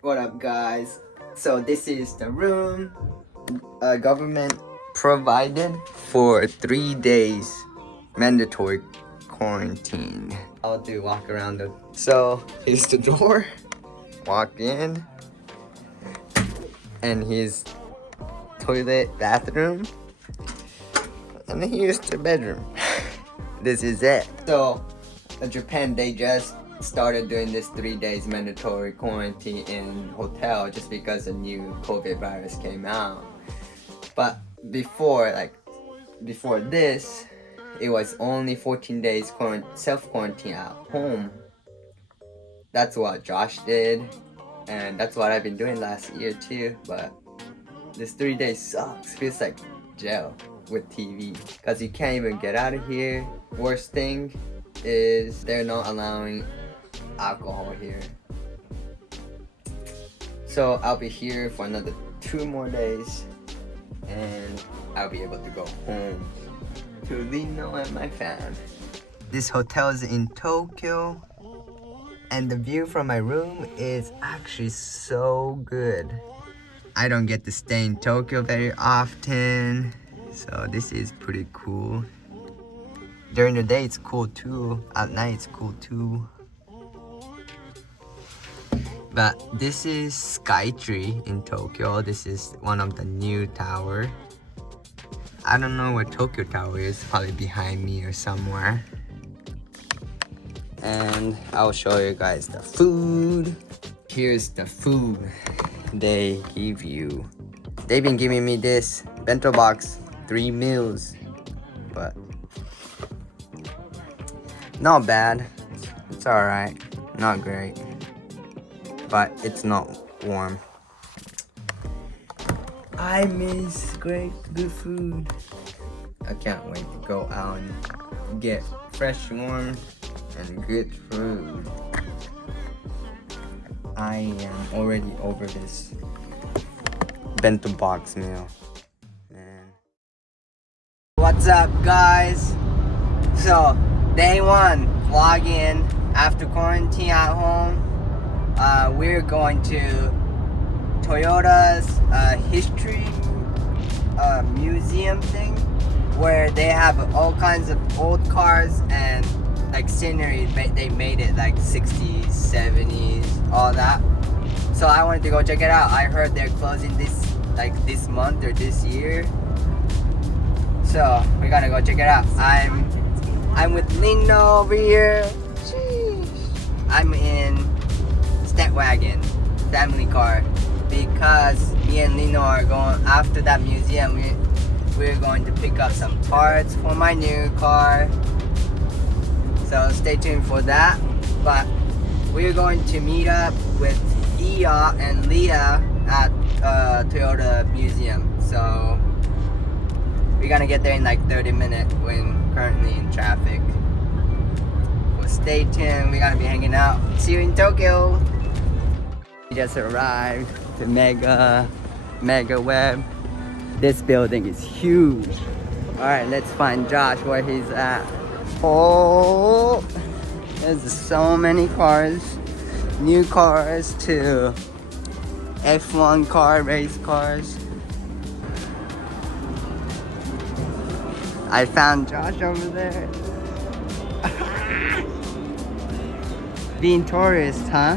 What up, guys? So this is the room government provided for 3 days mandatory quarantine. I'll do walk around the. So here's the door. Walk in, and here's toilet, bathroom, and here's the bedroom. This is it. So Japan, they just started doing this 3 days mandatory quarantine in hotel just because a new COVID virus came out. But before this, it was only 14 days self-quarantine at home. That's what Josh did, and that's what I've been doing last year too. But this 3 days sucks. Feels like jail with TV because you can't even get out of here. Worst thing is they're not allowing alcohol here. So I'll be here for another 2 more days, and I'll be able to go home to Lino and my fam. This hotel is in Tokyo, and the view from my room is actually so good. I don't get to stay in Tokyo very often, so this is pretty cool. During the day it's cool too, at night it's cool too. But this is Skytree in Tokyo. This is one of the new tower. I don't know where Tokyo Tower is, probably behind me or somewhere. And I'll show you guys the food. Here's the food they give you. They've been giving me this bento box, 3 meals, but not bad. It's alright, not great, but it's not warm. I miss good food. I can't wait to go out and get fresh, warm, and good food. I am already over this bento box meal, man. What's up, guys? So day 1 vlogging after quarantine at home. We're going to Toyota's history museum thing, where they have all kinds of old cars and like scenery. They made it like 60s, 70s, all that. So I wanted to go check it out. I heard they're closing this month or this year, so we're gonna go check it out. I'm with Lino over here. Sheesh. I'm in Wagon family car because me and Lino are going after that museum. We're going to pick up some parts for my new car, so stay tuned for that. But we're going to meet up with Iya and Leah at Toyota Museum, so we're gonna get there in like 30 minutes when currently in traffic. Well, stay tuned, we're gonna be hanging out. See you in Tokyo. We just arrived to Mega Web. This building is huge. Alright, let's find Josh where he's at. Oh, there's so many cars. New cars to F1 car, race cars. I found Josh over there. Being tourist, huh?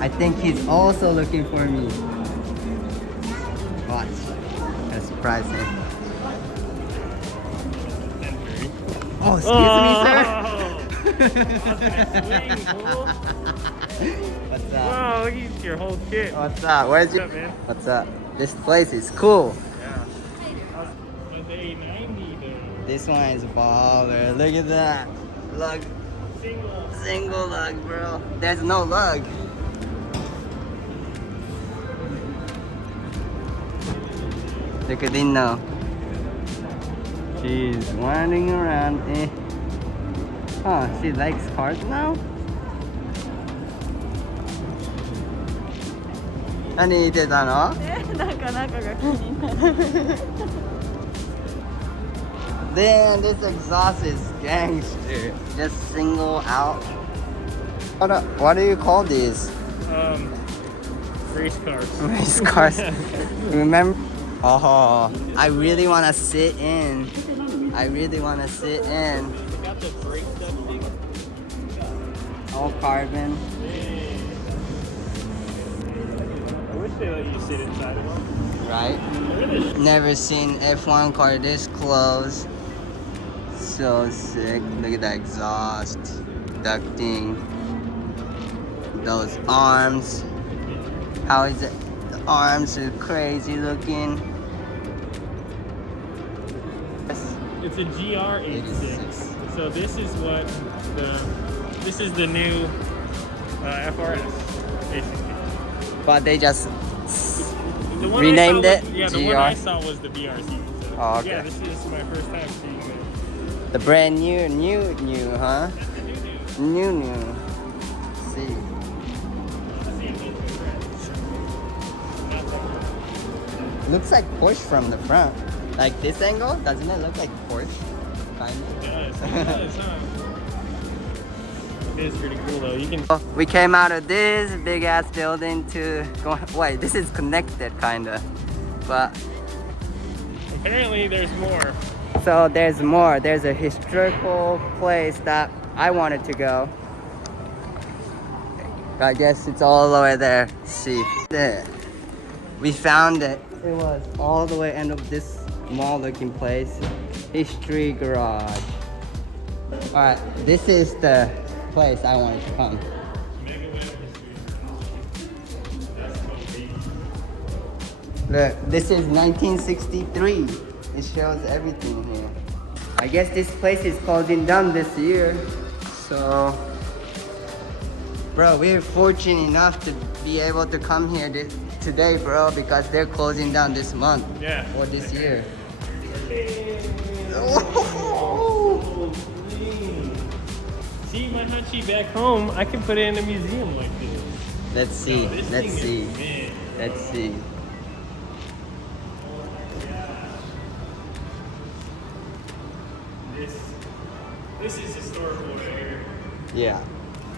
I think he's also looking for me. Watch. Gonna surprise him. Oh, excuse me, sir. What's up? Wow, look at your whole kit. What's up? Where's your... What's up, man? What's up? This place is cool. Yeah. How's the A90 though? This one is baller. Look at that. Lug. Single lug, bro. There's no lug. Look at Lino. She's wandering around. Oh, she likes cars now? 何見てたの？なんか中が気になる。Damn, this exhaust is gangster. Just single out. What do you call these? Race cars. Race cars. Remember? Oh, I really want to sit in. I really want to sit in. They got the brake stuff thing. All carbon. I wish they let you sit inside of them. Right? Look at this. Never seen F1 car this close. So sick. Look at that exhaust. Ducting. Those arms. How is it? The arms are crazy looking. It's a GR86. So this is the new FRS, basically. But they just The one renamed I saw it? Was, yeah, the GR? one I saw was the BRC. So, Oh, okay. Yeah, this is my first time seeing it. the brand new, huh? That's the new. New. See. Looks like Porsche from the front. Like this angle, doesn't it look like Porsche? Kind of. It does, huh? It is pretty cool though. You can. We came out of this big ass building to go. Wait, this is connected kinda, but Apparently, there's more. so there's more. There's a historical place that I wanted to go. I guess it's all the way there. See, there. We found it. It was all the way end of this mall-looking place. History Garage. All right, this is the place I wanted to come. Look, this is 1963. It shows everything here. I guess this place is closing down this year. So, bro, we're fortunate enough to be able to come here today, bro, because they're closing down this month Yeah. or this year. See, my Hachi back home, I can put it in a museum like this. Let's see. No, this Let's thing see. is big. Let's see. This is historical right here. Yeah.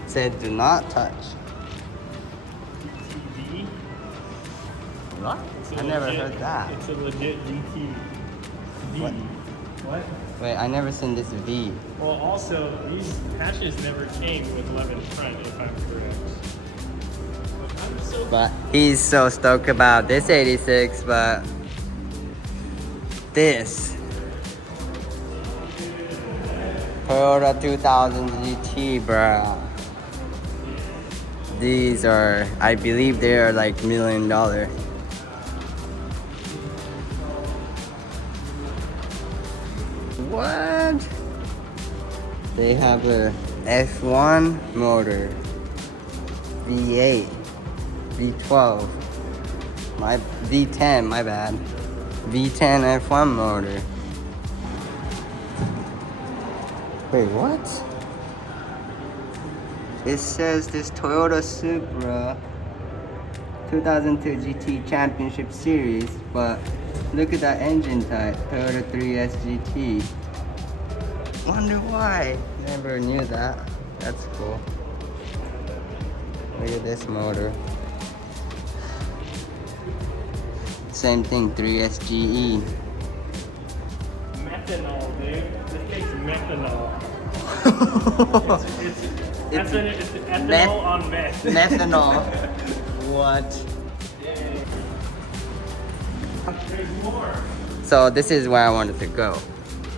Said do not touch. TV. What? It's a I never legit- heard that. It's a legit GT. V. What? What? Wait, I never seen this V. Well, also, these hatches never came with 11 front, if I'm correct. I'm so But he's so stoked about this 86, but this Toyota 2000 GT, bruh. These are, I believe they are like $1 million. What? They have a F1 motor, V8, V12, my V10, my bad, V10 F1 motor. Wait, what? It says this Toyota Supra 2002 GT Championship Series, but look at that engine type, Toyota 3S GT. Wonder why? Never knew that. That's cool. Look at this motor. Same thing, 3S GE. methanol, dude. This takes methanol. It's ethanol Meth- on meth. Methanol. What? There's more. So this is where I wanted to go.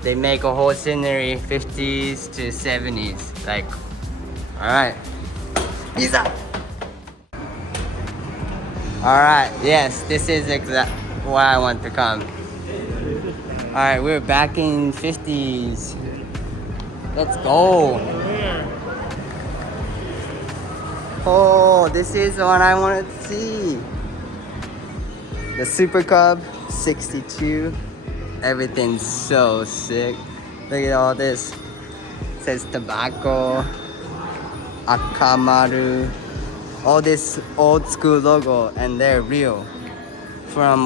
They make a whole scenery, 50s to 70s. Like, all right. Peace out. All right. Yes, this is why I want to come. All right, we're back in 50s. Let's go. Where? Oh, this is the one I wanted to see. The Super Cub 62. Everything's so sick. Look at all this. It says tobacco, Akamaru. All this old school logo, and they're real from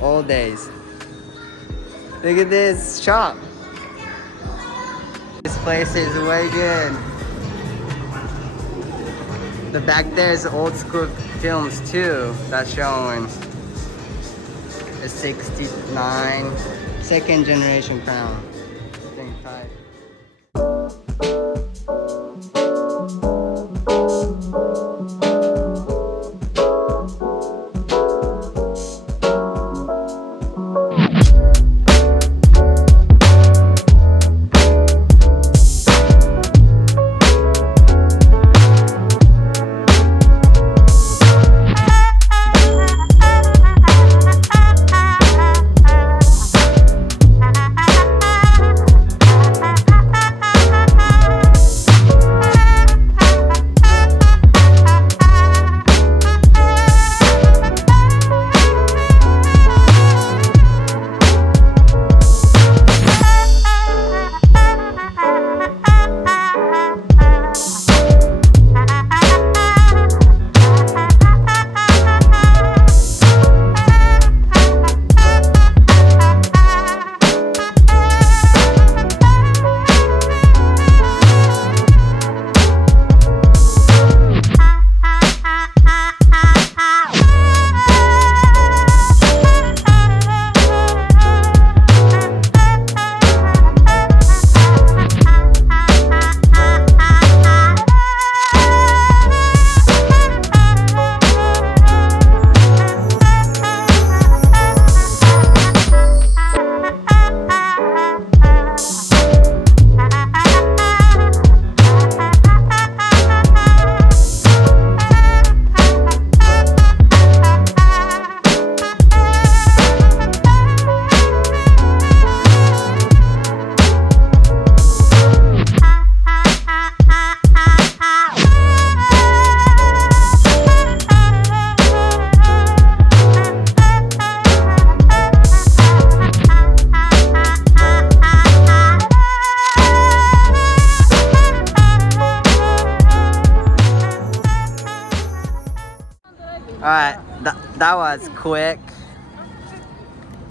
old days. Look at this shop. This place is way good. The back there is old school films too. That's showing a 69 second generation Crown. I think 5. Alright, that was quick.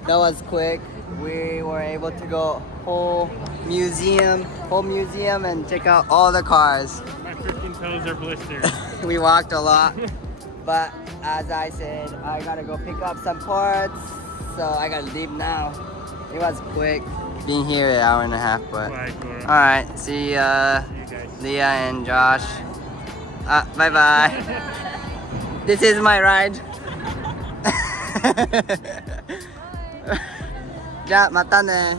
That was quick. We were able to go whole museum and check out all the cars. My freaking toes are blistered. We walked a lot, but as I said, I gotta go pick up some parts, so I gotta leave now. It was quick. Being here an hour and a half, but alright, see Leah and Josh. Bye bye. This is my ride. じゃあまたね。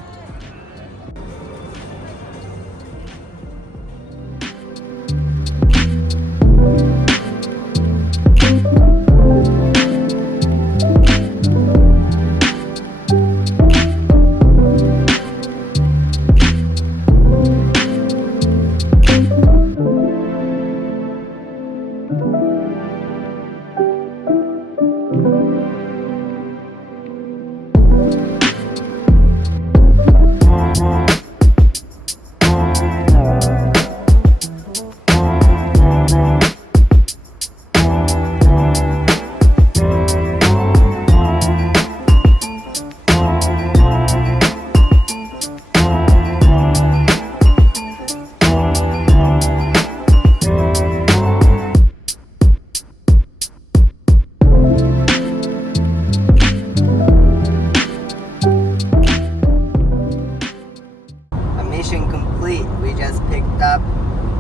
Mission complete. We just picked up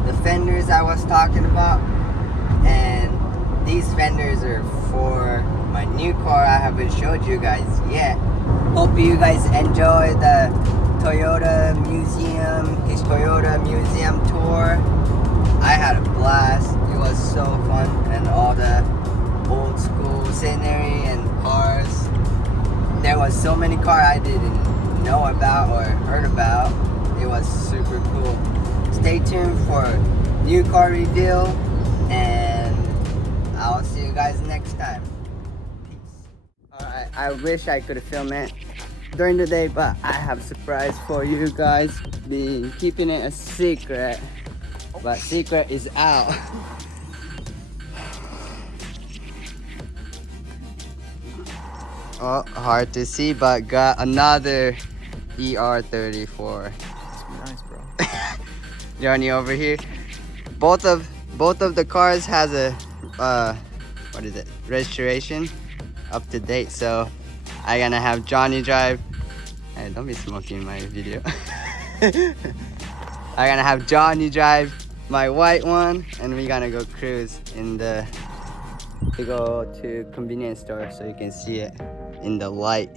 the fenders I was talking about, and these fenders are for my new car I haven't showed you guys yet. Hope you guys enjoy the Toyota Museum, his Toyota Museum tour. I had a blast. It was so fun, and all the old school scenery and cars. There was so many cars I didn't know about or heard about. It was super cool. Stay tuned for new car reveal, and I'll see you guys next time. Peace. Alright, I wish I could film it during the day, but I have a surprise for you guys. Been keeping it a secret, but secret is out. Oh, hard to see, but got another ER34. Nice, bro. Johnny over here. Both of the cars has a what is it? Registration up to date. So I gonna have Johnny drive. Hey, don't be smoking in my video. I gonna have Johnny drive my white one, and we gonna go cruise in the. We go to convenience store so you can see it in the light.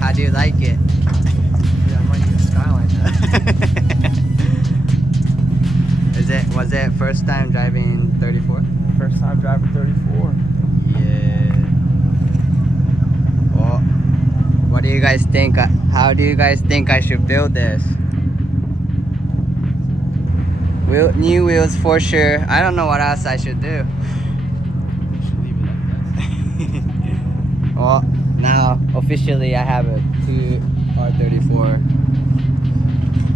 How do you like it? Yeah, I'm running the skyline now. Was it first time driving 34? First time driving 34. Yeah. Well, what do you guys think? How do you guys think I should build this? New wheels for sure. I don't know what else I should do. You should leave it like that. Well, now officially I have a 2 R34.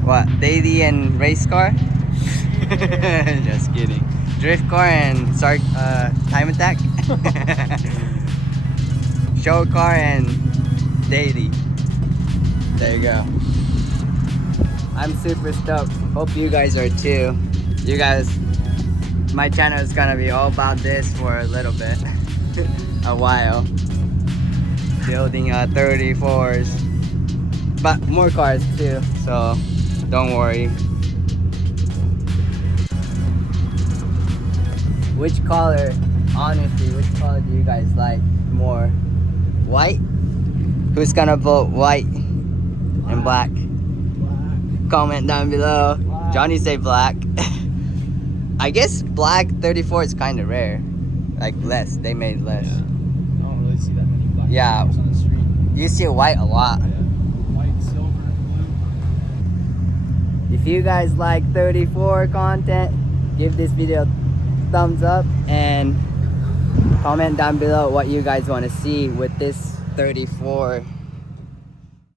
What? Daily and race car? Just kidding. Drift car and time attack. Show car and daily. There you go. I'm super stoked. Hope you guys are too. You guys, my channel is gonna be all about this for a little bit. A while. Building 34s. But more cars too, so don't worry. Which color, honestly, which color do you guys like more? White? Who's gonna vote white and black? Comment down below. Black. Johnny say black. I guess black 34 is kind of rare. Like less, they made less. Yeah. I don't really see that many black Yeah. cars on the street. You see white a lot. Yeah. White, silver, blue. If you guys like 34 content, give this video a thumbs up and comment down below what you guys want to see with this 34